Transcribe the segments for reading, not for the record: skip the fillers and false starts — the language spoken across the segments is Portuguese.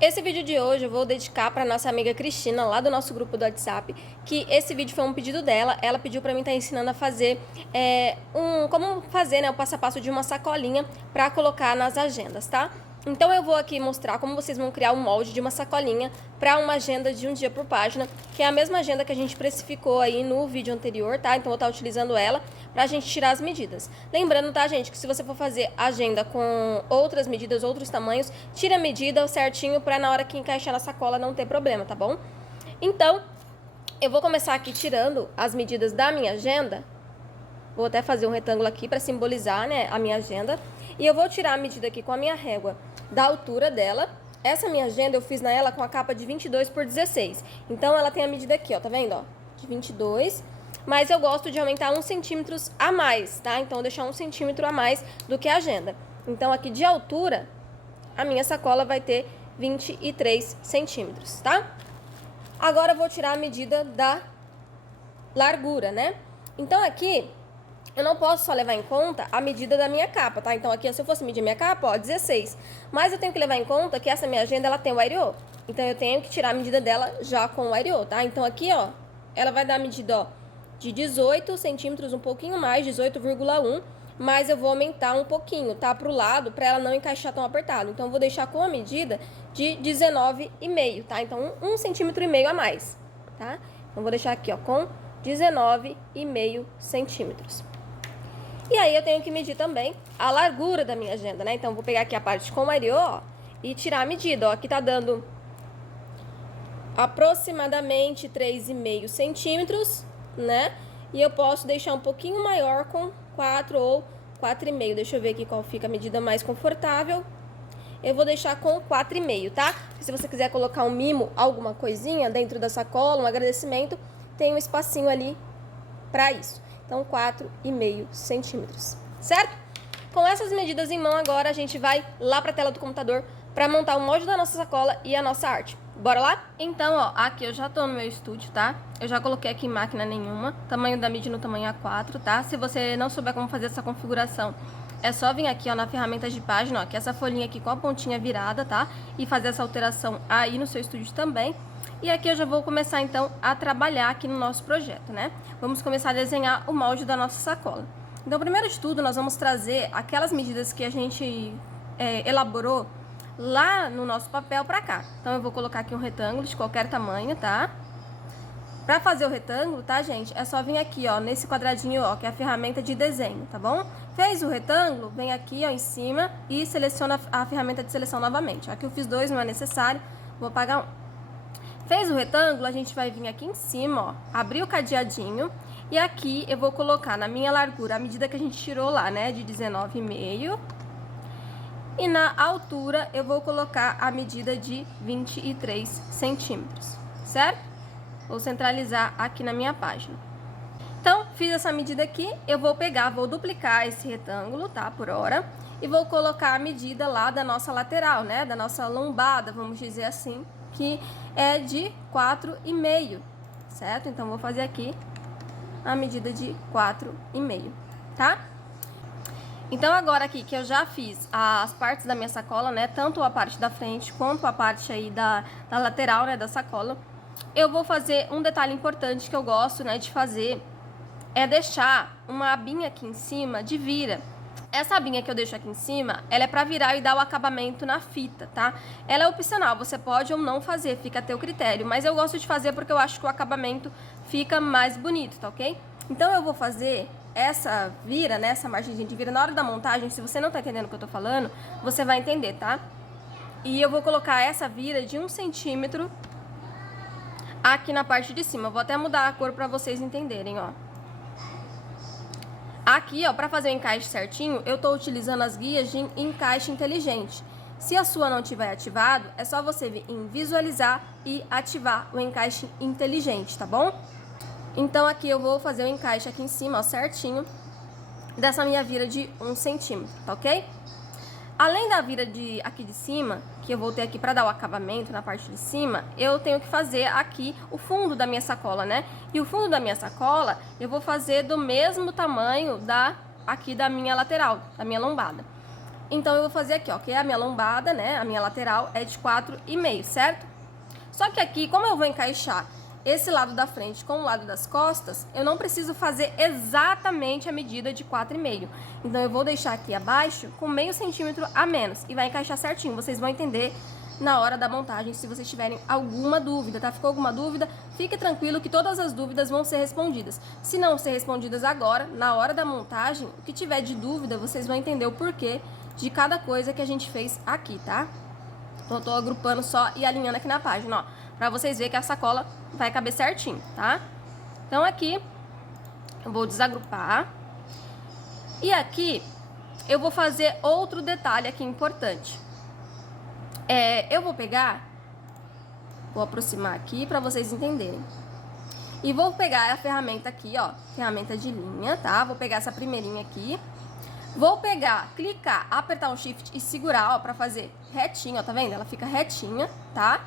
Esse vídeo de hoje eu vou dedicar para nossa amiga Cristina, lá do nosso grupo do WhatsApp, que esse vídeo foi um pedido dela. Ela pediu para mim estar ensinando a fazer como fazer, né, o passo a passo de uma sacolinha para colocar nas agendas, tá? Então eu vou aqui mostrar como vocês vão criar um molde de uma sacolinha para uma agenda de um dia por página, que é a mesma agenda que a gente precificou aí no vídeo anterior, tá? Então eu vou estar utilizando ela pra gente tirar as medidas. Lembrando, tá, gente, que se você for fazer agenda com outras medidas, outros tamanhos, tira a medida certinho pra na hora que encaixar na sacola não ter problema, tá bom? Então, eu vou começar aqui tirando as medidas da minha agenda. Vou até fazer um retângulo aqui para simbolizar, né, a minha agenda. E eu vou tirar a medida aqui com a minha régua da altura dela. Essa minha agenda eu fiz ela com a capa de 22 por 16. Então, ela tem a medida aqui, ó, tá vendo, ó? De 22. Mas eu gosto de aumentar 1 centímetro a mais, tá? Então, deixar 1 centímetro a mais do que a agenda. Então, aqui de altura, a minha sacola vai ter 23 centímetros, tá? Agora, eu vou tirar a medida da largura, né? Então, aqui, eu não posso só levar em conta a medida da minha capa, tá? Então, aqui, se eu fosse medir minha capa, ó, 16. Mas eu tenho que levar em conta que essa minha agenda, ela tem o aeriô. Então, eu tenho que tirar a medida dela já com o aeriô, tá? Então, aqui, ó, ela vai dar a medida, ó, de 18 centímetros, um pouquinho mais, 18,1. Mas eu vou aumentar um pouquinho, tá? Pro lado, pra ela não encaixar tão apertado. Então, eu vou deixar com a medida de 19,5, tá? Então, 1,5 centímetro a mais, tá? Então, vou deixar aqui, ó, com 19,5 centímetros. E aí, eu tenho que medir também a largura da minha agenda, né? Então, vou pegar aqui a parte com o aeriô, ó, e tirar a medida, ó. Aqui tá dando aproximadamente 3,5 centímetros, né? E eu posso deixar um pouquinho maior com 4 ou 4,5. Deixa eu ver aqui qual fica a medida mais confortável. Eu vou deixar com 4,5, tá? Se você quiser colocar um mimo, alguma coisinha dentro da sacola, um agradecimento, tem um espacinho ali pra isso. Então, 4,5 centímetros, certo? Com essas medidas em mão, agora a gente vai lá pra tela do computador pra montar o molde da nossa sacola e a nossa arte. Bora lá? Então, ó, aqui eu já tô no meu estúdio, tá? Eu já coloquei aqui máquina nenhuma, tamanho da mídia no tamanho A4, tá? Se você não souber como fazer essa configuração, é só vir aqui, ó, na ferramentas de página, ó, que é essa folhinha aqui com a pontinha virada, tá? E fazer essa alteração aí no seu estúdio também. E aqui eu já vou começar, então, a trabalhar aqui no nosso projeto, né? Vamos começar a desenhar o molde da nossa sacola. Então, primeiro de tudo, nós vamos trazer aquelas medidas que a gente elaborou lá no nosso papel pra cá. Então, eu vou colocar aqui um retângulo de qualquer tamanho, tá? Pra fazer o retângulo, tá, gente? É só vir aqui, ó, nesse quadradinho, ó, que é a ferramenta de desenho, tá bom? Fez o retângulo, vem aqui, ó, em cima e seleciona a ferramenta de seleção novamente. Aqui eu fiz 2, não é necessário, vou apagar 1. Fez o retângulo, a gente vai vir aqui em cima, ó, abrir o cadeadinho e aqui eu vou colocar na minha largura a medida que a gente tirou lá, né, de 19,5. E na altura eu vou colocar a medida de 23 centímetros, certo? Vou centralizar aqui na minha página. Então, fiz essa medida aqui, eu vou pegar, vou duplicar esse retângulo, tá, por hora, e vou colocar a medida lá da nossa lateral, né, da nossa lombada, vamos dizer assim, que é de 4,5, certo? Então, vou fazer aqui a medida de 4,5, tá? Então, agora aqui que eu já fiz as partes da minha sacola, né, tanto a parte da frente quanto a parte aí da lateral, né, da sacola, eu vou fazer um detalhe importante que eu gosto, né, de fazer, é deixar uma abinha aqui em cima de vira. Essa abinha que eu deixo aqui em cima, ela é pra virar e dar o acabamento na fita, tá? Ela é opcional, você pode ou não fazer, fica a teu critério, mas eu gosto de fazer porque eu acho que o acabamento fica mais bonito, tá ok? Então, eu vou fazer essa vira, né, essa margenzinha de vira, na hora da montagem, se você não tá entendendo o que eu tô falando, você vai entender, tá? E eu vou colocar essa vira de 1 centímetro aqui na parte de cima. Eu vou até mudar a cor pra vocês entenderem, ó. Aqui, ó, pra fazer o encaixe certinho, eu tô utilizando as guias de encaixe inteligente. Se a sua não tiver ativado, é só você vir em visualizar e ativar o encaixe inteligente, tá bom? Então, aqui eu vou fazer o encaixe aqui em cima, ó, certinho, dessa minha vira de 1 centímetro, tá ok? Além da vira aqui de cima, que eu vou ter aqui pra dar o acabamento na parte de cima, eu tenho que fazer aqui o fundo da minha sacola, né? E o fundo da minha sacola, eu vou fazer do mesmo tamanho aqui da minha lateral, da minha lombada. Então, eu vou fazer aqui, ó, que é a minha lombada, né? A minha lateral é de 4,5, certo? Só que aqui, como eu vou encaixar esse lado da frente com o lado das costas, eu não preciso fazer exatamente a medida de 4,5. Então, eu vou deixar aqui abaixo com meio centímetro a menos e vai encaixar certinho. Vocês vão entender na hora da montagem, se vocês tiverem alguma dúvida, tá? Ficou alguma dúvida? Fique tranquilo que todas as dúvidas vão ser respondidas. Se não ser respondidas agora, na hora da montagem, o que tiver de dúvida, vocês vão entender o porquê de cada coisa que a gente fez aqui, tá? Então, eu tô agrupando só e alinhando aqui na página, ó, pra vocês verem que a sacola vai caber certinho, tá? Então, aqui, eu vou desagrupar. E aqui, eu vou fazer outro detalhe aqui importante. Eu vou pegar, vou aproximar aqui pra vocês entenderem. E vou pegar a ferramenta aqui, ó, ferramenta de linha, tá? Vou pegar essa primeirinha aqui. Vou pegar, clicar, apertar o shift e segurar, ó, pra fazer retinho, ó, tá vendo? Ela fica retinha, tá?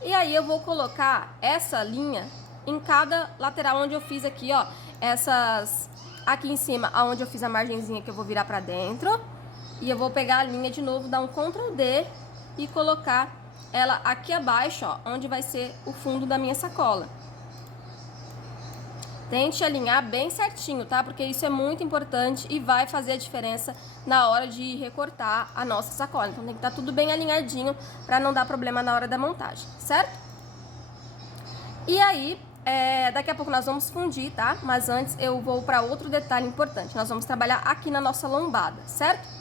E aí eu vou colocar essa linha em cada lateral onde eu fiz aqui, ó, essas aqui em cima, aonde eu fiz a margenzinha que eu vou virar pra dentro. E eu vou pegar a linha de novo, dar um Ctrl D e colocar ela aqui abaixo, ó, onde vai ser o fundo da minha sacola. Tente alinhar bem certinho, tá? Porque isso é muito importante e vai fazer a diferença na hora de recortar a nossa sacola. Então tem que estar tudo bem alinhadinho para não dar problema na hora da montagem, certo? E aí, daqui a pouco nós vamos fundir, tá? Mas antes eu vou para outro detalhe importante. Nós vamos trabalhar aqui na nossa lombada, certo?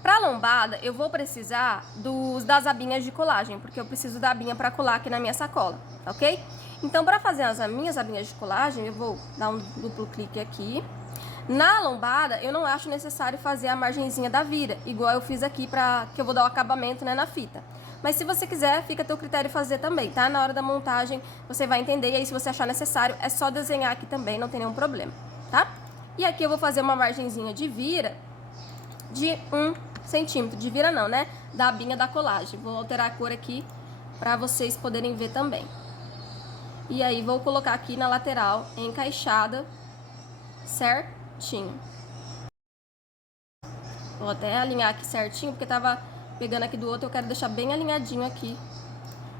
Para lombada, eu vou precisar das abinhas de colagem, porque eu preciso da abinha para colar aqui na minha sacola, ok? Então, para fazer as minhas abinhas de colagem, eu vou dar um duplo clique aqui. Na lombada, eu não acho necessário fazer a margenzinha da vira, igual eu fiz aqui, que eu vou dar o acabamento, né, na fita. Mas se você quiser, fica a teu critério fazer também, tá? Na hora da montagem, você vai entender, e aí se você achar necessário, é só desenhar aqui também, não tem nenhum problema, tá? E aqui eu vou fazer uma margenzinha de vira de 1 centímetro, de vira não, né? Da abinha da colagem. Vou alterar a cor aqui para vocês poderem ver também. E aí, vou colocar aqui na lateral, encaixada, certinho. Vou até alinhar aqui certinho, porque tava pegando aqui do outro, eu quero deixar bem alinhadinho aqui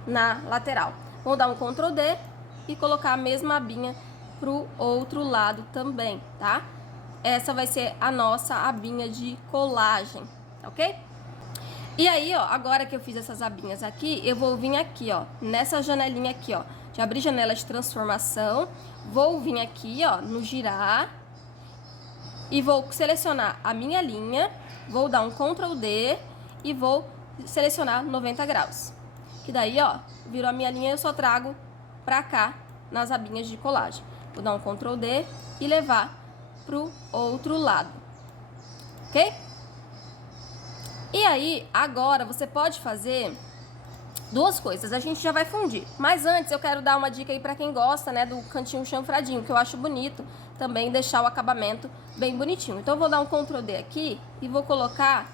na lateral. Vou dar um Ctrl D e colocar a mesma abinha pro outro lado também, tá? Essa vai ser a nossa abinha de colagem, ok? E aí, ó, agora que eu fiz essas abinhas aqui, eu vou vir aqui, ó, nessa janelinha aqui, ó, de abrir janela de transformação, vou vir aqui, ó, no girar, e vou selecionar a minha linha, vou dar um Ctrl D e vou selecionar 90 graus. Que daí, ó, virou a minha linha, eu só trago pra cá, nas abinhas de colagem. Vou dar um Ctrl D e levar pro outro lado, ok? E aí, agora você pode fazer duas coisas, a gente já vai fundir. Mas antes eu quero dar uma dica aí pra quem gosta, né, do cantinho chanfradinho, que eu acho bonito também deixar o acabamento bem bonitinho. Então eu vou dar um Ctrl D aqui e vou colocar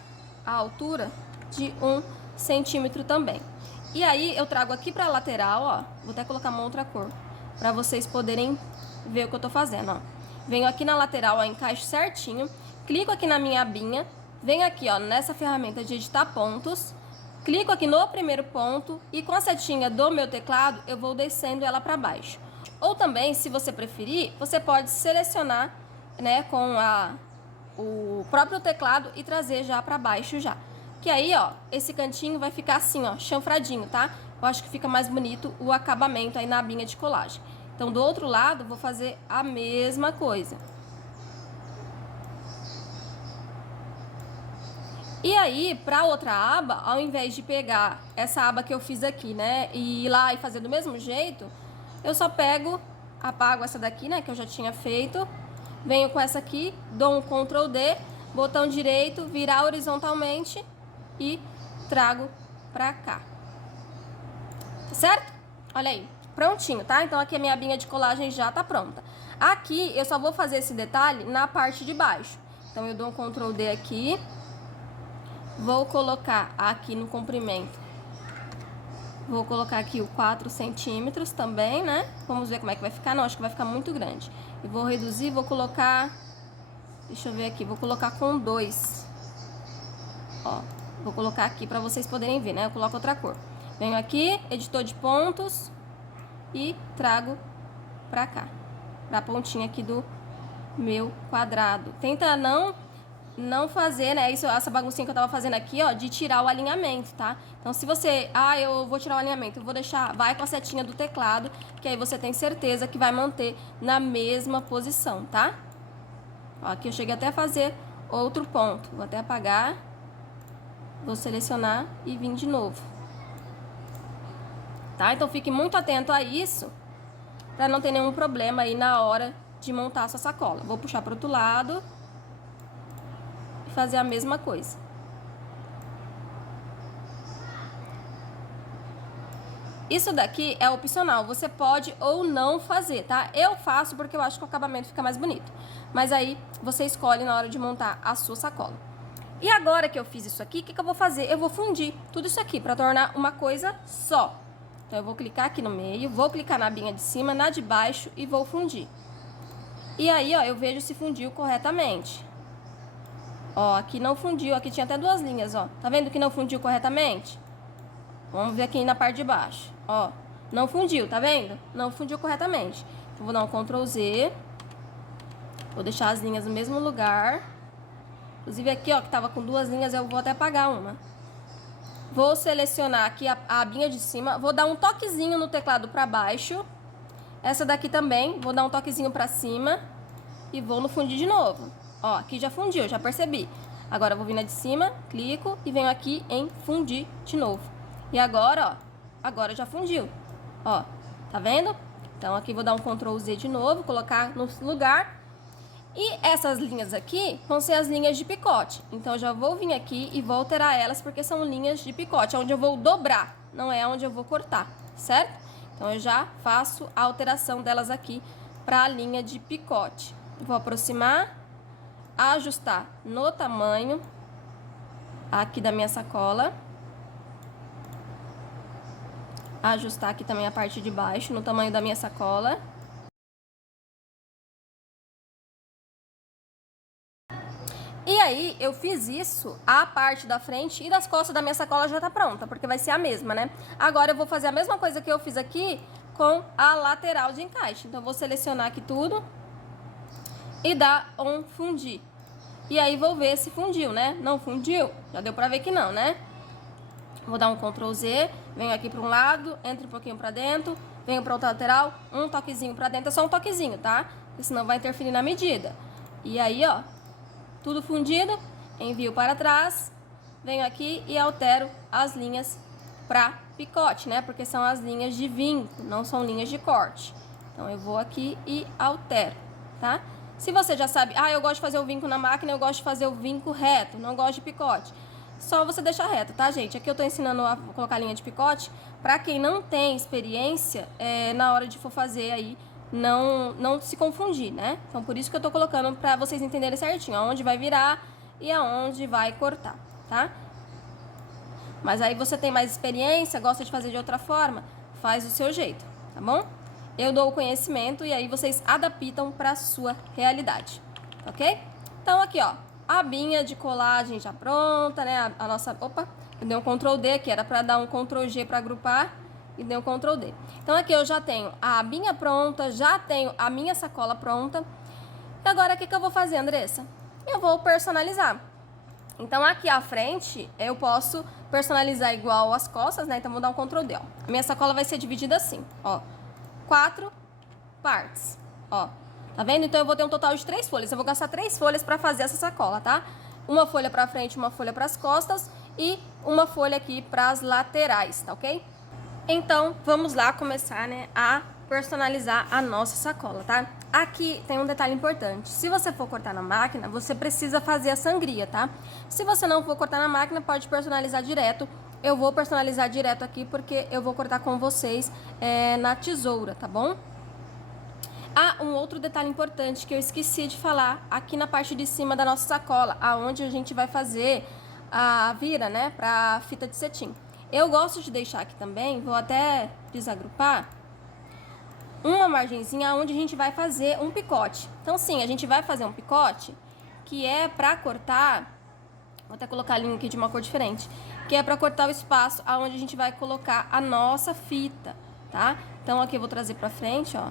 a altura de 1 centímetro também. E aí eu trago aqui pra lateral, ó, vou até colocar uma outra cor, pra vocês poderem ver o que eu tô fazendo, ó. Venho aqui na lateral, ó, encaixo certinho, clico aqui na minha abinha, venho aqui, ó, nessa ferramenta de editar pontos, clico aqui no primeiro ponto e com a setinha do meu teclado eu vou descendo ela para baixo. Ou também, se você preferir, você pode selecionar, né, com o próprio teclado e trazer já para baixo já. Que aí, ó, esse cantinho vai ficar assim, ó, chanfradinho, tá? Eu acho que fica mais bonito o acabamento aí na abinha de colagem. Então, do outro lado, vou fazer a mesma coisa. E aí, para outra aba, ao invés de pegar essa aba que eu fiz aqui, né, e ir lá e fazer do mesmo jeito, eu só pego, apago essa daqui, né, que eu já tinha feito, venho com essa aqui, dou um Ctrl D, botão direito, virar horizontalmente e trago pra cá. Certo? Olha aí, prontinho, tá? Então aqui a minha abinha de colagem já tá pronta. Aqui eu só vou fazer esse detalhe na parte de baixo. Então eu dou um Ctrl D aqui. Vou colocar aqui no comprimento, vou colocar aqui o 4 centímetros também, né? Vamos ver como é que vai ficar. Não, acho que vai ficar muito grande. E vou reduzir, vou colocar, deixa eu ver aqui, vou colocar com 2. Ó, vou colocar aqui pra vocês poderem ver, né? Eu coloco outra cor. Venho aqui, editor de pontos e trago pra cá, pra pontinha aqui do meu quadrado. Tenta não fazer, né, essa baguncinha que eu tava fazendo aqui, ó, de tirar o alinhamento, tá? Então, se você, eu vou tirar o alinhamento, eu vou deixar, vai com a setinha do teclado, que aí você tem certeza que vai manter na mesma posição, tá? Ó, aqui eu cheguei até a fazer outro ponto. Vou até apagar, vou selecionar e vir de novo. Tá? Então, fique muito atento a isso, pra não ter nenhum problema aí na hora de montar a sua sacola. Vou puxar pro outro lado fazer a mesma coisa. Isso daqui é opcional, você pode ou não fazer, tá? Eu faço porque eu acho que o acabamento fica mais bonito. Mas aí você escolhe na hora de montar a sua sacola. E agora que eu fiz isso aqui, o que eu vou fazer? Eu vou fundir tudo isso aqui para tornar uma coisa só. Então eu vou clicar aqui no meio, vou clicar na abinha de cima, na de baixo e vou fundir. E aí, ó, eu vejo se fundiu corretamente. Ó, aqui não fundiu, aqui tinha até duas linhas, ó. Tá vendo que não fundiu corretamente? Vamos ver aqui na parte de baixo. Ó, não fundiu, tá vendo? Não fundiu corretamente. Então, vou dar um Ctrl Z. Vou deixar as linhas no mesmo lugar. Inclusive aqui, ó, que tava com duas linhas, eu vou até apagar uma. Vou selecionar aqui a abinha de cima. Vou dar um toquezinho no teclado pra baixo. Essa daqui também, vou dar um toquezinho pra cima. E vou no fundir de novo. Ó, aqui já fundiu, já percebi. Agora eu vou vir na de cima, clico e venho aqui em fundir de novo. E agora, ó, agora já fundiu. Ó, tá vendo? Então aqui vou dar um Ctrl Z de novo, colocar no lugar. E essas linhas aqui vão ser as linhas de picote. Então eu já vou vir aqui e vou alterar elas porque são linhas de picote, onde eu vou dobrar, não é onde eu vou cortar, certo? Então eu já faço a alteração delas aqui para a linha de picote. Vou aproximar, ajustar no tamanho aqui da minha sacola, ajustar aqui também a parte de baixo no tamanho da minha sacola. E aí eu fiz isso, a parte da frente e das costas da minha sacola já tá pronta, porque vai ser a mesma, né? Agora eu vou fazer a mesma coisa que eu fiz aqui com a lateral de encaixe. Então eu vou selecionar aqui tudo e dar um fundir. E aí vou ver se fundiu, né? Não fundiu? Já deu pra ver que não, né? Vou dar um Ctrl Z, venho aqui para um lado, entro um pouquinho pra dentro, venho pra outra lateral, um toquezinho pra dentro, é só um toquezinho, tá? Porque senão vai interferir na medida. E aí, ó, tudo fundido, envio para trás, venho aqui e altero as linhas pra picote, né? Porque são as linhas de vinco, não são linhas de corte. Então eu vou aqui e altero, tá? Se você já sabe, eu gosto de fazer o vinco na máquina, eu gosto de fazer o vinco reto, não gosto de picote. Só você deixar reto, tá, gente? Aqui eu tô ensinando a colocar linha de picote. Pra quem não tem experiência, na hora de for fazer aí, não se confundir, né? Então, por isso que eu tô colocando pra vocês entenderem certinho aonde vai virar e aonde vai cortar, tá? Mas aí você tem mais experiência, gosta de fazer de outra forma, faz do seu jeito, tá bom? Eu dou o conhecimento e aí vocês adaptam pra sua realidade, ok? Então, aqui, ó, a abinha de colagem já pronta, né? A nossa... Opa, eu dei um Ctrl D aqui, era pra dar um Ctrl G pra agrupar e dei um Ctrl D. Então, aqui eu já tenho a abinha pronta, já tenho a minha sacola pronta. E agora, o que eu vou fazer, Andressa? Eu vou personalizar. Então, aqui à frente, eu posso personalizar igual as costas, né? Então, vou dar um Ctrl D, ó. A minha sacola vai ser dividida assim, ó. 4 partes, ó. Tá vendo? Então eu vou ter um total de 3 folhas. Eu vou gastar 3 folhas pra fazer essa sacola, tá? Uma folha pra frente, uma folha pras costas e uma folha aqui pras laterais, tá ok? Então, vamos lá começar, né, a personalizar a nossa sacola, tá? Aqui tem um detalhe importante. Se você for cortar na máquina, você precisa fazer a sangria, tá? Se você não for cortar na máquina, pode personalizar direto. Eu vou personalizar direto aqui porque eu vou cortar com vocês na tesoura, tá bom? Um outro detalhe importante que eu esqueci de falar aqui na parte de cima da nossa sacola, aonde a gente vai fazer a vira, né, pra fita de cetim. Eu gosto de deixar aqui também, vou até desagrupar, uma margenzinha onde a gente vai fazer um picote. Então, sim, a gente vai fazer um picote que é pra cortar Vou até colocar a linha aqui de uma cor diferente, que é para cortar o espaço aonde a gente vai colocar a nossa fita, tá? Então aqui eu vou trazer para frente, ó.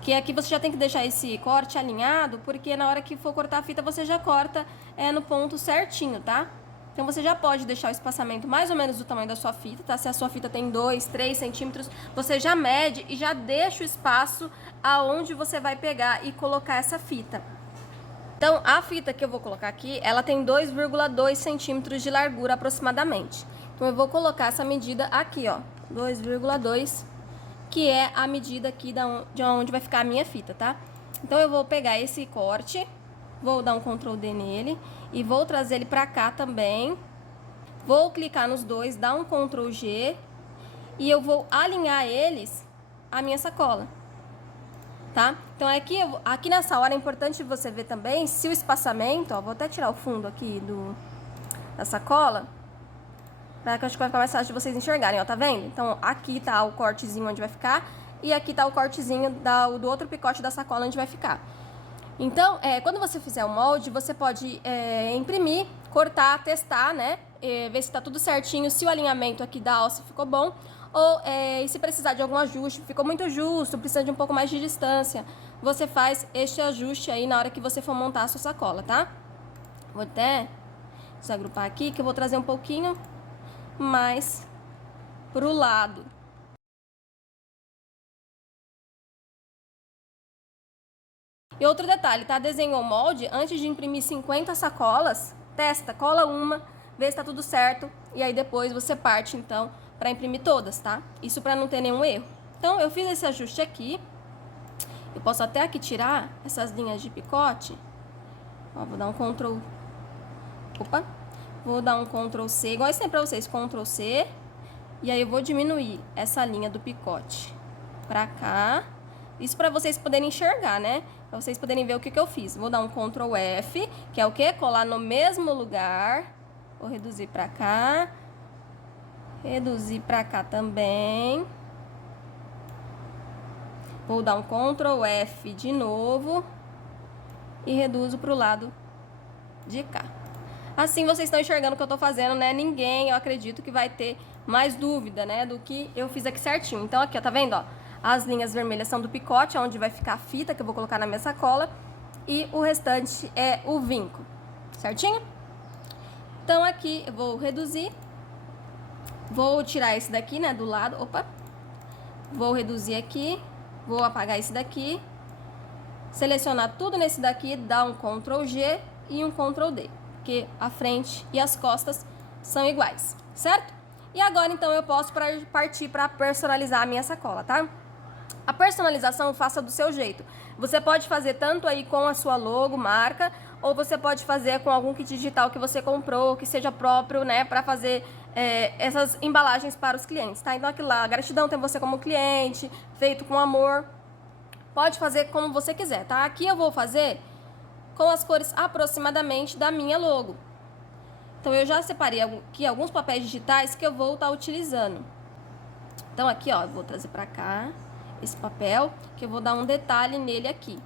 Que aqui você já tem que deixar esse corte alinhado, porque na hora que for cortar a fita você já corta no ponto certinho, tá? Então você já pode deixar o espaçamento mais ou menos do tamanho da sua fita, tá? Se a sua fita tem 2, 3 centímetros, você já mede e já deixa o espaço aonde você vai pegar e colocar essa fita. Então, a fita que eu vou colocar aqui, ela tem 2,2 centímetros de largura aproximadamente. Então, eu vou colocar essa medida aqui, ó, 2,2, que é a medida aqui de onde vai ficar a minha fita, tá? Então, eu vou pegar esse corte, vou dar um Ctrl D nele e vou trazer ele pra cá também. Vou clicar nos dois, dar um Ctrl G e eu vou alinhar eles à minha sacola. Tá? Então aqui nessa hora é importante você ver também se o espaçamento, ó, vou até tirar o fundo aqui da sacola, para que eu acho que vai ficar mais fácil de vocês enxergarem, ó, tá vendo? Então aqui tá o cortezinho onde vai ficar e aqui tá o cortezinho do outro picote da sacola onde vai ficar. Então, quando você fizer o molde, você pode imprimir, cortar, testar, né? Ver se tá tudo certinho, se o alinhamento aqui da alça ficou bom. Ou se precisar de algum ajuste, ficou muito justo, precisa de um pouco mais de distância, você faz este ajuste aí na hora que você for montar a sua sacola, tá? Vou até desagrupar aqui, que eu vou trazer um pouquinho mais pro lado. E outro detalhe, tá? Desenhou o molde, antes de imprimir 50 sacolas, testa, cola uma, vê se tá tudo certo, e aí depois você parte, então, para imprimir todas, tá? Isso para não ter nenhum erro. Então, eu fiz esse ajuste aqui. Eu posso até aqui tirar essas linhas de picote. Ó, vou dar um Ctrl... Opa! Vou dar um Ctrl C, igual sempre para vocês, Ctrl C. E aí eu vou diminuir essa linha do picote para cá. Isso para vocês poderem enxergar, né? Para vocês poderem ver o que eu fiz. Vou dar um Ctrl F, que é o quê? Colar no mesmo lugar. Vou reduzir para cá. Reduzir para cá também. Vou dar um Ctrl F de novo. E reduzo para o lado de cá. Assim vocês estão enxergando o que eu tô fazendo, né? Ninguém, eu acredito, que vai ter mais dúvida, né? Do que eu fiz aqui certinho. Então aqui, ó, tá vendo, ó? As linhas vermelhas são do picote, onde vai ficar a fita que eu vou colocar na minha sacola. E o restante é o vinco. Certinho? Então aqui eu vou reduzir. Vou tirar esse daqui, né, do lado, opa. Vou reduzir aqui, vou apagar esse daqui. Selecionar tudo nesse daqui, dar um Ctrl G e um Ctrl D. Porque a frente e as costas são iguais, certo? E agora, então, eu posso partir para personalizar a minha sacola, tá? A personalização faça do seu jeito. Você pode fazer tanto aí com a sua logo, marca, ou você pode fazer com algum kit digital que você comprou, que seja próprio, né, para fazer essas embalagens para os clientes, tá? Então aquilo lá, gratidão, tem você como cliente, feito com amor. Pode fazer como você quiser, tá? Aqui eu vou fazer com as cores aproximadamente da minha logo. Então eu já separei aqui alguns papéis digitais que eu vou estar utilizando. Então aqui, ó, eu vou trazer para cá esse papel, que eu vou dar um detalhe nele aqui.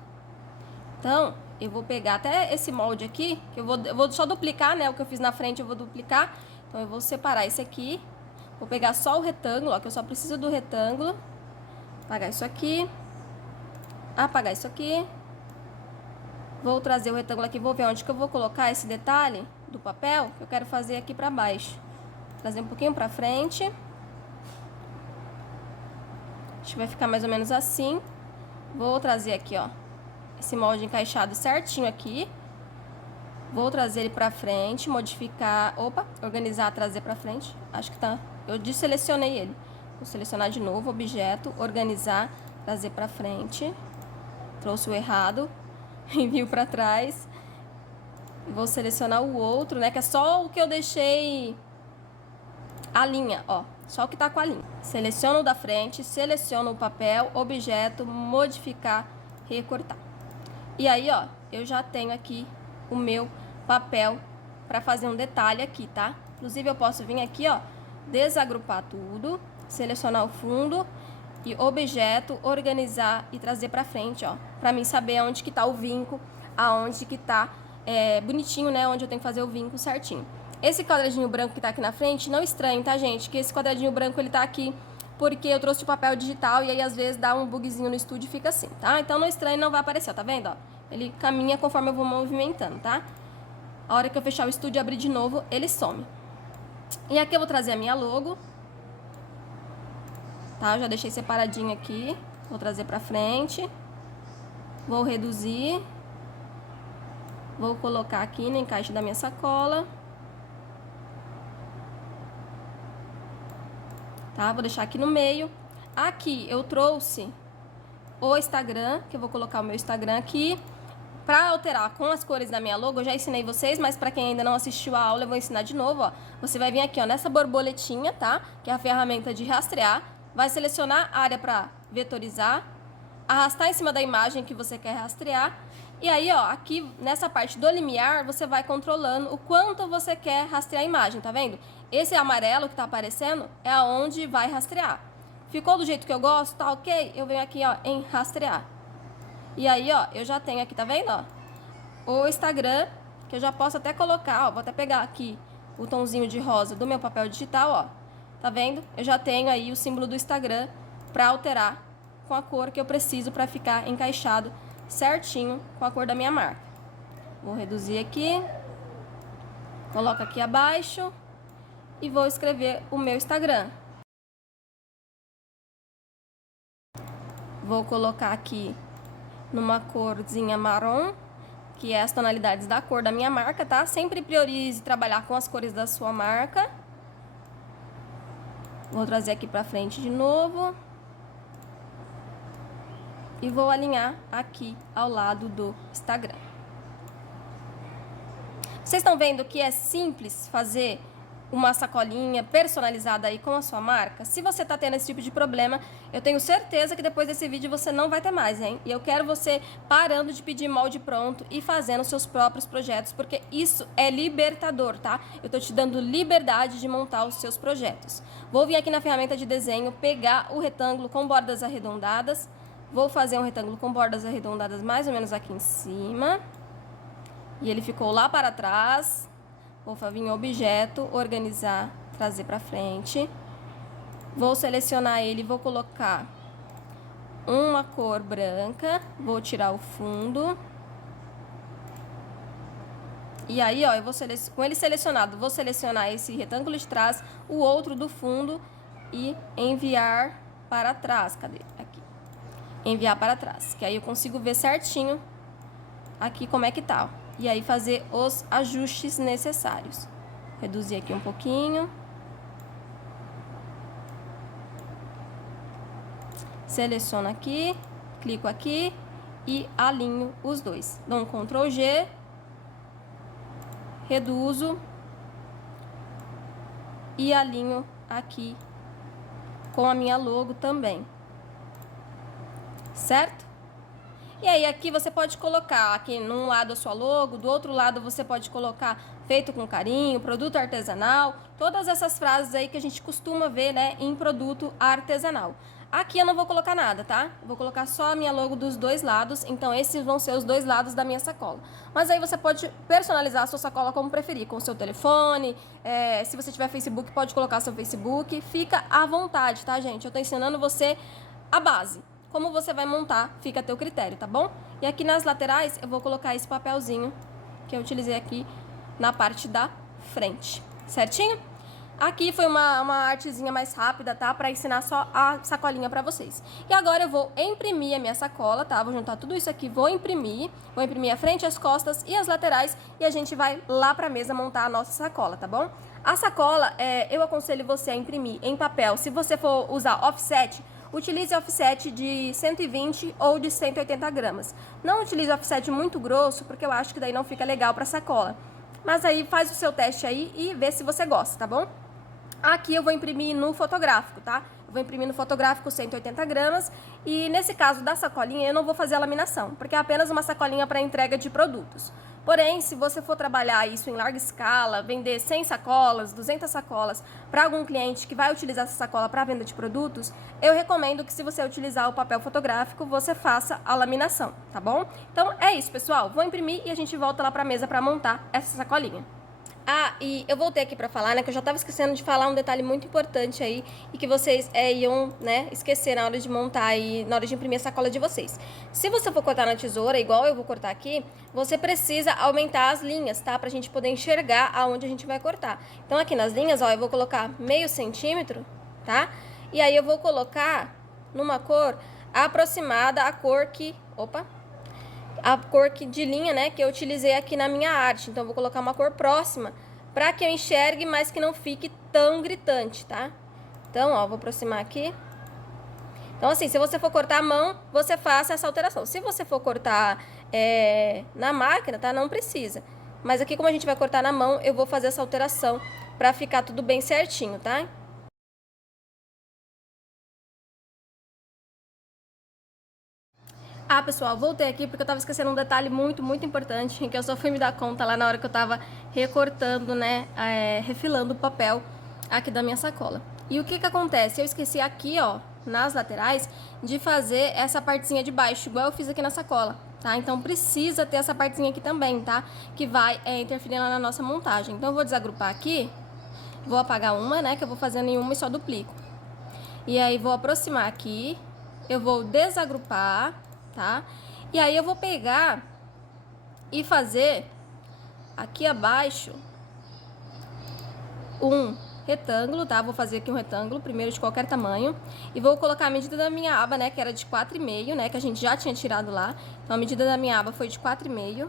Então, eu vou pegar até esse molde aqui, que eu vou só duplicar, né? O que eu fiz na frente eu vou duplicar. Então, eu vou separar esse aqui. Vou pegar só o retângulo, ó, que eu só preciso do retângulo. Apagar isso aqui. Apagar isso aqui. Vou trazer o retângulo aqui, vou ver onde que eu vou colocar esse detalhe do papel, que eu quero fazer aqui pra baixo. Trazer um pouquinho pra frente. Acho que vai ficar mais ou menos assim. Vou trazer aqui, ó, esse molde encaixado certinho aqui. Vou trazer ele pra frente, modificar, opa, organizar, trazer pra frente. Acho que tá, eu desselecionei ele. Vou selecionar de novo, objeto, organizar, trazer pra frente. Trouxe o errado, envio pra trás. Vou selecionar o outro, né, que é só o que eu deixei a linha, ó. Só o que tá com a linha. Seleciono o da frente, seleciono o papel, objeto, modificar, recortar. E aí, ó, eu já tenho aqui o meu papel para fazer um detalhe aqui, tá? Inclusive, eu posso vir aqui, ó, desagrupar tudo, selecionar o fundo e objeto, organizar e trazer para frente, ó, para mim saber aonde que tá o vinco, aonde que tá bonitinho, né? Onde eu tenho que fazer o vinco certinho. Esse quadradinho branco que tá aqui na frente, não estranhe, tá, gente? Que esse quadradinho branco, ele tá aqui porque eu trouxe o papel digital e aí, às vezes, dá um bugzinho no estúdio e fica assim, tá? Então, não estranhe, não vai aparecer, ó, tá vendo, ó? Ele caminha conforme eu vou movimentando, tá? A hora que eu fechar o estúdio e abrir de novo, ele some. E aqui eu vou trazer a minha logo. Tá? Eu já deixei separadinho aqui. Vou trazer pra frente. Vou reduzir. Vou colocar aqui no encaixe da minha sacola. Tá? Vou deixar aqui no meio. Aqui eu trouxe o Instagram, que eu vou colocar o meu Instagram aqui. Pra alterar com as cores da minha logo, eu já ensinei vocês, mas pra quem ainda não assistiu a aula, eu vou ensinar de novo, ó. Você vai vir aqui, ó, nessa borboletinha, tá? Que é a ferramenta de rastrear. Vai selecionar a área pra vetorizar, arrastar em cima da imagem que você quer rastrear. E aí, ó, aqui nessa parte do limiar, você vai controlando o quanto você quer rastrear a imagem, tá vendo? Esse amarelo que tá aparecendo é aonde vai rastrear. Ficou do jeito que eu gosto? Tá ok? Eu venho aqui, ó, em rastrear. E aí, ó, eu já tenho aqui, tá vendo, ó? O Instagram, que eu já posso até colocar, ó. Vou até pegar aqui o tomzinho de rosa do meu papel digital, ó. Tá vendo? Eu já tenho aí o símbolo do Instagram pra alterar com a cor que eu preciso pra ficar encaixado certinho com a cor da minha marca. Vou reduzir aqui. Coloco aqui abaixo. E vou escrever o meu Instagram. Vou colocar aqui numa corzinha marrom, que é as tonalidades da cor da minha marca, tá? Sempre priorize trabalhar com as cores da sua marca. Vou trazer aqui pra frente de novo. E vou alinhar aqui ao lado do Instagram. Vocês estão vendo que é simples fazer uma sacolinha personalizada aí com a sua marca? Se você tá tendo esse tipo de problema, eu tenho certeza que depois desse vídeo você não vai ter mais, hein? E eu quero você parando de pedir molde pronto e fazendo seus próprios projetos, porque isso é libertador, tá? Eu tô te dando liberdade de montar os seus projetos. Vou vir aqui na ferramenta de desenho, pegar o retângulo com bordas arredondadas. Vou fazer um retângulo com bordas arredondadas mais ou menos aqui em cima. E ele ficou lá para trás. Vou vir em objeto, organizar, trazer para frente. Vou selecionar ele, vou colocar uma cor branca. Vou tirar o fundo. E aí, ó, eu vou com ele selecionado, vou selecionar esse retângulo de trás, o outro do fundo e enviar para trás. Cadê? Aqui. Enviar para trás, que aí eu consigo ver certinho aqui como é que tá, ó. E aí fazer os ajustes necessários. Reduzir aqui um pouquinho. Seleciono aqui, clico aqui e alinho os dois. Dou um Ctrl G, reduzo e alinho aqui com a minha logo também. Certo? E aí aqui você pode colocar aqui num lado a sua logo, do outro lado você pode colocar feito com carinho, produto artesanal, todas essas frases aí que a gente costuma ver, né, em produto artesanal. Aqui eu não vou colocar nada, tá? Eu vou colocar só a minha logo dos dois lados, então esses vão ser os dois lados da minha sacola. Mas aí você pode personalizar a sua sacola como preferir, com o seu telefone, se você tiver Facebook, pode colocar seu Facebook, fica à vontade, tá, gente? Eu tô ensinando você a base. Como você vai montar, fica a teu critério, tá bom? E aqui nas laterais eu vou colocar esse papelzinho que eu utilizei aqui na parte da frente, certinho? Aqui foi uma artezinha mais rápida, tá? Pra ensinar só a sacolinha pra vocês. E agora eu vou imprimir a minha sacola, tá? Vou juntar tudo isso aqui, vou imprimir a frente, as costas e as laterais e a gente vai lá pra mesa montar a nossa sacola, tá bom? A sacola, eu aconselho você a imprimir em papel. Se você for usar offset, utilize offset de 120 ou de 180 gramas. Não utilize offset muito grosso, porque eu acho que daí não fica legal pra sacola. Mas aí faz o seu teste aí e vê se você gosta, tá bom? Aqui eu vou imprimir no fotográfico, tá? Eu vou imprimir no fotográfico 180 gramas e nesse caso da sacolinha eu não vou fazer a laminação, porque é apenas uma sacolinha para entrega de produtos. Porém, se você for trabalhar isso em larga escala, vender 100 sacolas, 200 sacolas para algum cliente que vai utilizar essa sacola para venda de produtos, eu recomendo que, se você utilizar o papel fotográfico, você faça a laminação, tá bom? Então é isso, pessoal. Vou imprimir e a gente volta lá para a mesa para montar essa sacolinha. Ah, e eu voltei aqui pra falar, né, que eu já tava esquecendo de falar um detalhe muito importante aí e que vocês iam, né, esquecer na hora de montar e na hora de imprimir a sacola de vocês. Se você for cortar na tesoura, igual eu vou cortar aqui, você precisa aumentar as linhas, tá? Pra gente poder enxergar aonde a gente vai cortar. Então aqui nas linhas, ó, eu vou colocar meio centímetro, tá? E aí eu vou colocar numa cor aproximada à cor que... Opa! A cor de linha, né, que eu utilizei aqui na minha arte. Então, eu vou colocar uma cor próxima para que eu enxergue, mas que não fique tão gritante, tá? Então, ó, vou aproximar aqui. Então, assim, se você for cortar a mão, você faça essa alteração. Se você for cortar na máquina, tá? Não precisa. Mas aqui, como a gente vai cortar na mão, eu vou fazer essa alteração para ficar tudo bem certinho, tá? Ah, pessoal, voltei aqui porque eu tava esquecendo um detalhe muito importante, que eu só fui me dar conta lá na hora que eu tava recortando, né, refilando o papel aqui da minha sacola. E o que que acontece? Eu esqueci aqui, ó, nas laterais, de fazer essa partezinha de baixo, igual eu fiz aqui na sacola, tá? Então precisa ter essa partezinha aqui também, tá? Que vai interferir lá na nossa montagem. Então eu vou desagrupar aqui, vou apagar uma, né, que eu vou fazendo em uma e só duplico. E aí vou aproximar aqui, eu vou desagrupar, tá? E aí eu vou pegar e fazer aqui abaixo um retângulo, tá? Vou fazer aqui um retângulo, primeiro de qualquer tamanho. E vou colocar a medida da minha aba, né? Que era de 4,5, né? Que a gente já tinha tirado lá. Então, a medida da minha aba foi de 4,5.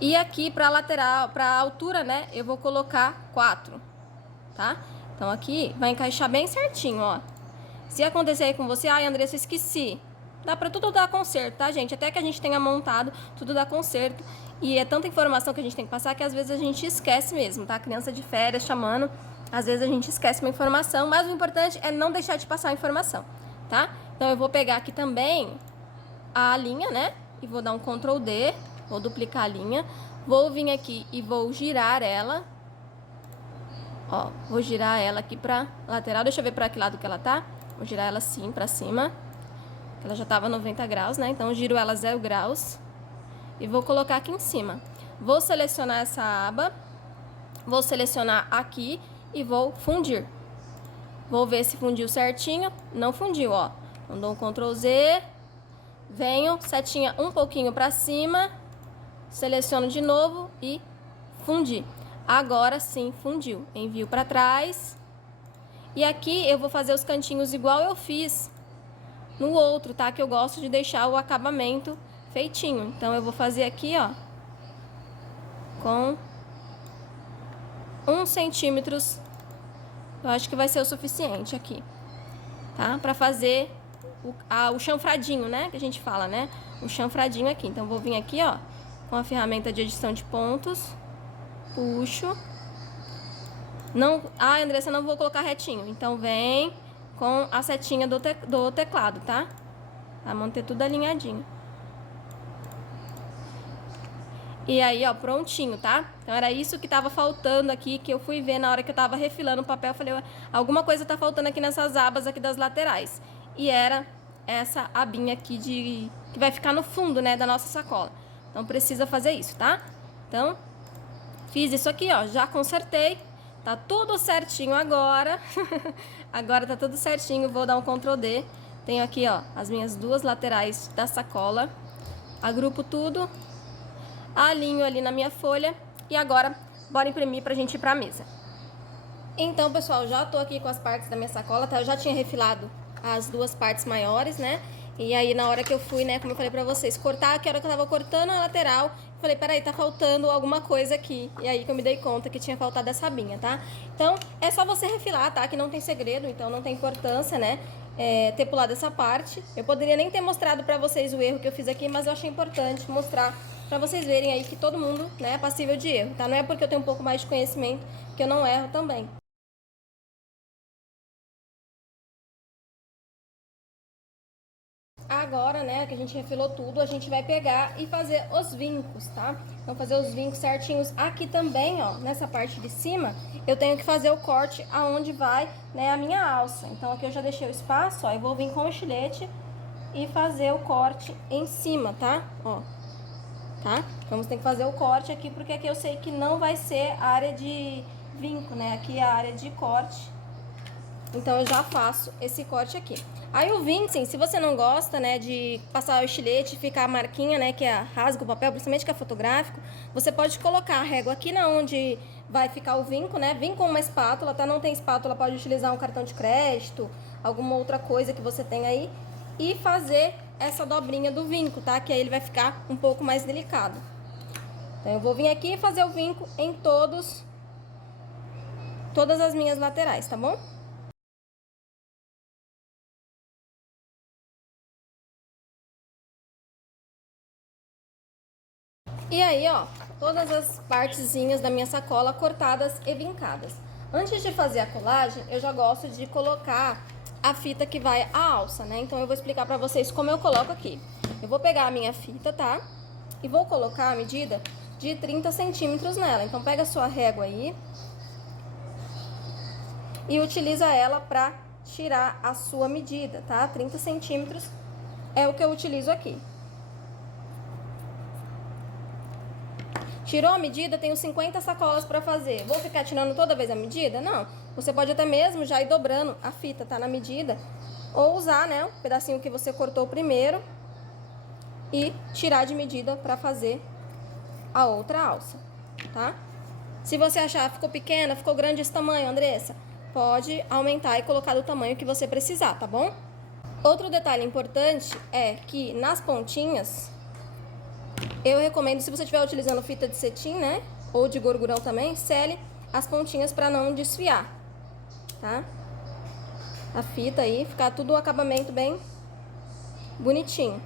E aqui pra lateral, pra altura, né? Eu vou colocar 4, tá? Então, aqui vai encaixar bem certinho, ó. Se acontecer aí com você, ai, Andressa, eu esqueci. Dá pra tudo dar conserto, tá, gente? Até que a gente tenha montado, tudo dá conserto. E é tanta informação que a gente tem que passar que às vezes a gente esquece mesmo, tá? Criança de férias chamando, às vezes a gente esquece uma informação, mas o importante é não deixar de passar a informação, tá? Então eu vou pegar aqui também a linha, né? E vou dar um Ctrl D, vou duplicar a linha. Vou vir aqui e vou girar ela. Ó, vou girar ela aqui pra lateral. Deixa eu ver pra que lado que ela tá. Vou girar ela assim, pra cima. Ela já tava 90 graus, né? Então, eu giro ela 0 graus. E vou colocar aqui em cima. Vou selecionar essa aba. Vou selecionar aqui e vou fundir. Vou ver se fundiu certinho. Não fundiu, ó. Então, dou um Ctrl Z. Venho, setinha um pouquinho pra cima. Seleciono de novo e fundir. Agora sim, fundiu. Envio pra trás. E aqui eu vou fazer os cantinhos igual eu fiz no outro, tá? Que eu gosto de deixar o acabamento feitinho. Então, eu vou fazer aqui, ó, com 1 centímetro. Eu acho que vai ser o suficiente aqui, tá? Pra fazer o chanfradinho, né? Que a gente fala, né? O chanfradinho aqui. Então, eu vou vir aqui, ó, com a ferramenta de edição de pontos. Puxo. Não, Andressa, não vou colocar retinho. Então, vem com a setinha do teclado, tá? Pra manter tudo alinhadinho. E aí, ó, prontinho, tá? Então, era isso que tava faltando aqui, que eu fui ver na hora que eu tava refilando o papel. Eu falei, alguma coisa tá faltando aqui nessas abas aqui das laterais. E era essa abinha aqui que vai ficar no fundo, né, da nossa sacola. Então, precisa fazer isso, tá? Então, fiz isso aqui, ó, já consertei. Tá tudo certinho agora. Agora tá tudo certinho. Vou dar um Ctrl D. Tenho aqui, ó, as minhas duas laterais da sacola. Agrupo tudo. Alinho ali na minha folha. E agora, bora imprimir pra gente ir pra mesa. Então, pessoal, já tô aqui com as partes da minha sacola, tá? Eu já tinha refilado as duas partes maiores, né? E aí, na hora que eu fui, né, como eu falei pra vocês, cortar, que a hora que eu tava cortando a lateral, falei, peraí, tá faltando alguma coisa aqui. E aí que eu me dei conta que tinha faltado essa abinha, tá? Então, é só você refilar, tá? Que não tem segredo, então não tem importância, né, ter pulado essa parte. Eu poderia nem ter mostrado pra vocês o erro que eu fiz aqui, mas eu achei importante mostrar pra vocês verem aí que todo mundo, né, é passível de erro, tá? Não é porque eu tenho um pouco mais de conhecimento que eu não erro também. agora, né, que a gente refilou tudo, a gente vai pegar e fazer os vincos, tá? Então, fazer os vincos certinhos. Aqui também, ó, nessa parte de cima, eu tenho que fazer o corte aonde vai, né, a minha alça. Então, aqui eu já deixei o espaço, ó, eu vou vir com o estilete e fazer o corte em cima, tá? Ó, tá? Então, você tem que fazer o corte aqui, porque aqui eu sei que não vai ser a área de vinco, né? Aqui é a área de corte. Então, eu já faço esse corte aqui. Aí o vinco, assim, se você não gosta, né, de passar o estilete e ficar a marquinha, né, que rasga o papel, principalmente que é fotográfico, você pode colocar a régua aqui na onde vai ficar o vinco, né? Vim com uma espátula, tá? Não tem espátula, pode utilizar um cartão de crédito, alguma outra coisa que você tem aí, e fazer essa dobrinha do vinco, tá? Que aí ele vai ficar um pouco mais delicado. Então, eu vou vir aqui e fazer o vinco em todas as minhas laterais, tá bom? E aí, ó, todas as partezinhas da minha sacola cortadas e vincadas. Antes de fazer a colagem, eu já gosto de colocar a fita que vai à alça, né? Então, eu vou explicar pra vocês como eu coloco aqui. Eu vou pegar a minha fita, tá? E vou colocar a medida de 30 centímetros nela. Então, pega a sua régua aí e utiliza ela pra tirar a sua medida, tá? 30 centímetros é o que eu utilizo aqui. Tirou a medida, tenho 50 sacolas para fazer. Vou ficar tirando toda vez a medida? Não. Você pode até mesmo já ir dobrando a fita, tá na medida. Ou usar, né, o pedacinho que você cortou primeiro e tirar de medida para fazer a outra alça, tá? Se você achar ficou pequena, ficou grande esse tamanho, Andressa, pode aumentar e colocar do tamanho que você precisar, tá bom? Outro detalhe importante é que nas pontinhas, eu recomendo, se você estiver utilizando fita de cetim, né, ou de gorgurão também, sele as pontinhas para não desfiar, tá? A fita aí, ficar tudo o acabamento bem bonitinho.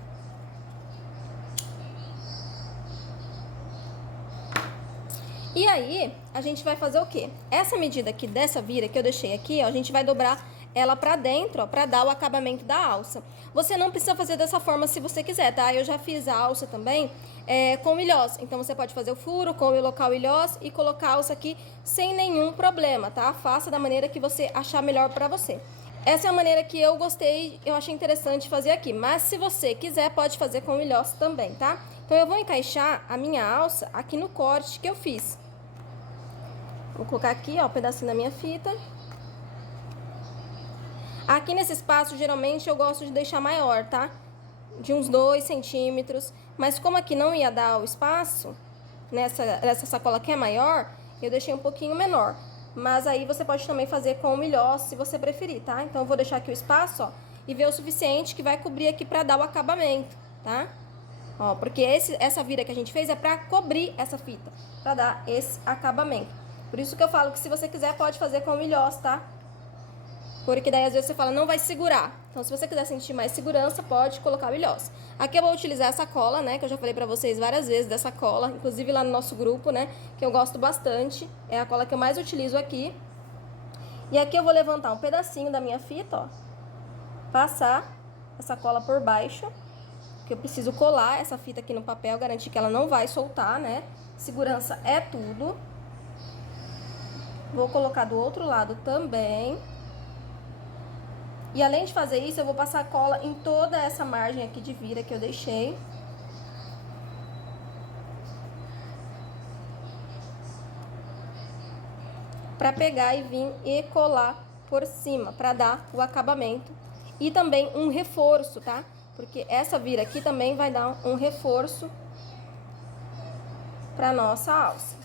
E aí, a gente vai fazer o quê? Essa medida aqui dessa vira que eu deixei aqui, ó, a gente vai dobrar ela pra dentro, ó, pra dar o acabamento da alça. Você não precisa fazer dessa forma se você quiser, tá? Eu já fiz a alça também com ilhós. Então, você pode fazer o furo com o local ilhós e colocar a alça aqui sem nenhum problema, tá? Faça da maneira que você achar melhor pra você. Essa é a maneira que eu gostei, eu achei interessante fazer aqui. Mas se você quiser, pode fazer com ilhós também, tá? Então, eu vou encaixar a minha alça aqui no corte que eu fiz. Vou colocar aqui, ó, um pedacinho da minha fita. Aqui nesse espaço, geralmente, eu gosto de deixar maior, tá? De uns 2 centímetros. Mas como aqui não ia dar o espaço, nessa sacola que é maior, eu deixei um pouquinho menor. Mas aí você pode também fazer com o milhós, se você preferir, tá? Então, eu vou deixar aqui o espaço, ó, e ver o suficiente que vai cobrir aqui pra dar o acabamento, tá? Ó, porque essa vira que a gente fez é pra cobrir essa fita, pra dar esse acabamento. Por isso que eu falo que se você quiser, pode fazer com o milhós, tá? Porque daí às vezes você fala, não vai segurar. Então, se você quiser sentir mais segurança, pode colocar o ilhós. Aqui eu vou utilizar essa cola, né? Que eu já falei pra vocês várias vezes dessa cola. Inclusive lá no nosso grupo, né? Que eu gosto bastante. É a cola que eu mais utilizo aqui. E aqui eu vou levantar um pedacinho da minha fita, ó. Passar essa cola por baixo. Que eu preciso colar essa fita aqui no papel, garantir que ela não vai soltar, né? Segurança é tudo. Vou colocar do outro lado também. E além de fazer isso, eu vou passar cola em toda essa margem aqui de vira que eu deixei. Pra pegar e vir e colar por cima, pra dar o acabamento. E também um reforço, tá? Porque essa vira aqui também vai dar um reforço pra nossa alça.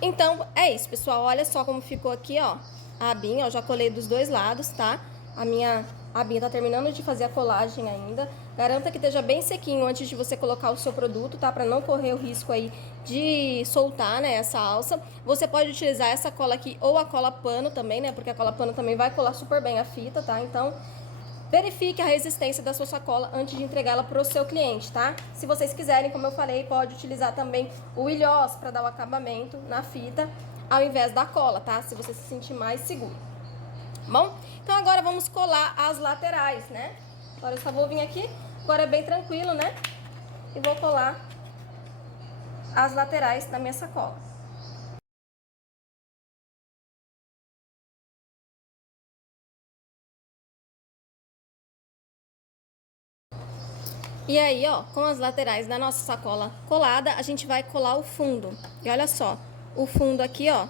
Então, é isso, pessoal. Olha só como ficou aqui, ó, a abinha. Eu já colei dos dois lados, tá? A minha abinha tá terminando de fazer a colagem ainda. Garanta que esteja bem sequinho antes de você colocar o seu produto, tá? Pra não correr o risco aí de soltar, né, essa alça. Você pode utilizar essa cola aqui ou a cola pano também, né? Porque a cola pano também vai colar super bem a fita, tá? Então, verifique a resistência da sua sacola antes de entregá-la para o seu cliente, tá? Se vocês quiserem, como eu falei, pode utilizar também o ilhós para dar o acabamento na fita, ao invés da cola, tá? Se você se sentir mais seguro. Bom, então agora vamos colar as laterais, né? Agora eu só vou vir aqui, agora é bem tranquilo, né? E vou colar as laterais da minha sacola. E aí, ó, com as laterais da nossa sacola colada, a gente vai colar o fundo. E olha só, o fundo aqui, ó,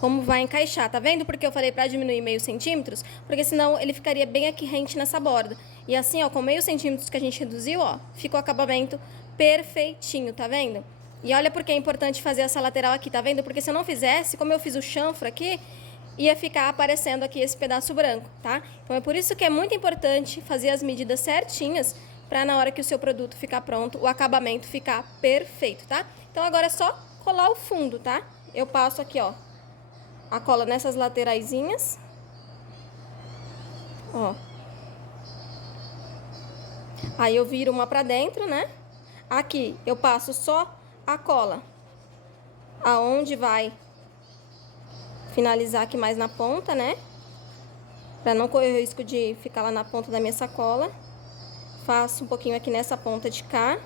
como vai encaixar, tá vendo? Porque eu falei pra diminuir meio centímetros, porque senão ele ficaria bem aqui rente nessa borda. E assim, ó, com meio centímetros que a gente reduziu, ó, fica o acabamento perfeitinho, tá vendo? E olha porque é importante fazer essa lateral aqui, tá vendo? Porque se eu não fizesse, como eu fiz o chanfro aqui, ia ficar aparecendo aqui esse pedaço branco, tá? Então é por isso que é muito importante fazer as medidas certinhas, para na hora que o seu produto ficar pronto, o acabamento ficar perfeito, tá? Então agora é só colar o fundo, tá? Eu passo aqui, ó, a cola nessas lateraisinhas, ó. Aí eu viro uma pra dentro, né? Aqui eu passo só a cola aonde vai finalizar aqui mais na ponta, né? Pra não correr o risco de ficar lá na ponta da minha sacola. Faço um pouquinho aqui nessa ponta de cá.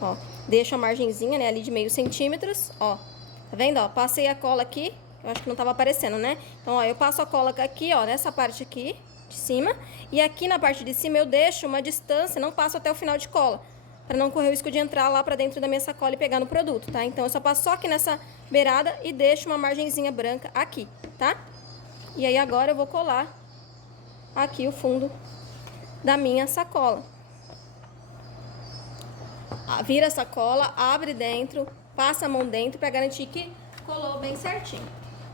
Ó, deixo a margenzinha, né, ali de meio centímetros, ó. Tá vendo, ó? Passei a cola aqui, eu acho que não tava aparecendo, né? Então, ó, eu passo a cola aqui, ó, nessa parte aqui de cima. E aqui na parte de cima eu deixo uma distância, não passo até o final de cola, pra não correr o risco de entrar lá pra dentro da minha sacola e pegar no produto, tá? Então, eu só passo só aqui nessa beirada e deixo uma margenzinha branca aqui, tá? E aí, agora eu vou colar aqui o fundo da minha sacola. Vira a sacola, abre dentro, passa a mão dentro para garantir que colou bem certinho.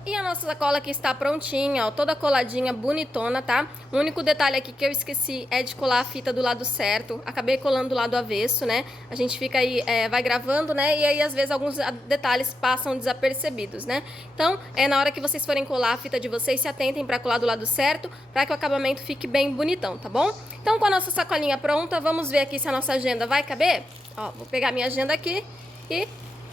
E a nossa sacola aqui está prontinha, ó, toda coladinha, bonitona, tá? O único detalhe aqui que eu esqueci é de colar a fita do lado certo. Acabei colando do lado avesso, né? A gente fica aí, vai gravando, né? E aí, às vezes, alguns detalhes passam desapercebidos, né? Então, na hora que vocês forem colar a fita de vocês, se atentem para colar do lado certo, para que o acabamento fique bem bonitão, tá bom? Então, com a nossa sacolinha pronta, vamos ver aqui se a nossa agenda vai caber? Ó, vou pegar minha agenda aqui e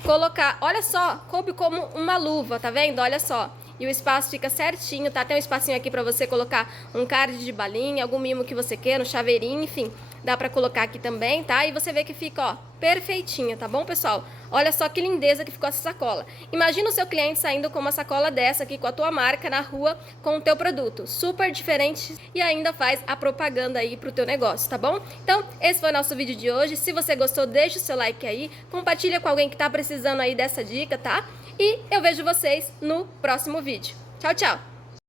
colocar, olha só, coube como uma luva, tá vendo? Olha só. E o espaço fica certinho, tá? Tem um espacinho aqui pra você colocar um card de balinha, algum mimo que você queira, um chaveirinho, enfim. Dá pra colocar aqui também, tá? E você vê que fica, ó, perfeitinha, tá bom, pessoal? Olha só que lindeza que ficou essa sacola. Imagina o seu cliente saindo com uma sacola dessa aqui, com a tua marca na rua, com o teu produto. Super diferente e ainda faz a propaganda aí pro teu negócio, tá bom? Então, esse foi o nosso vídeo de hoje. Se você gostou, deixa o seu like aí. Compartilha com alguém que tá precisando aí dessa dica, tá? E eu vejo vocês no próximo vídeo. Tchau, tchau!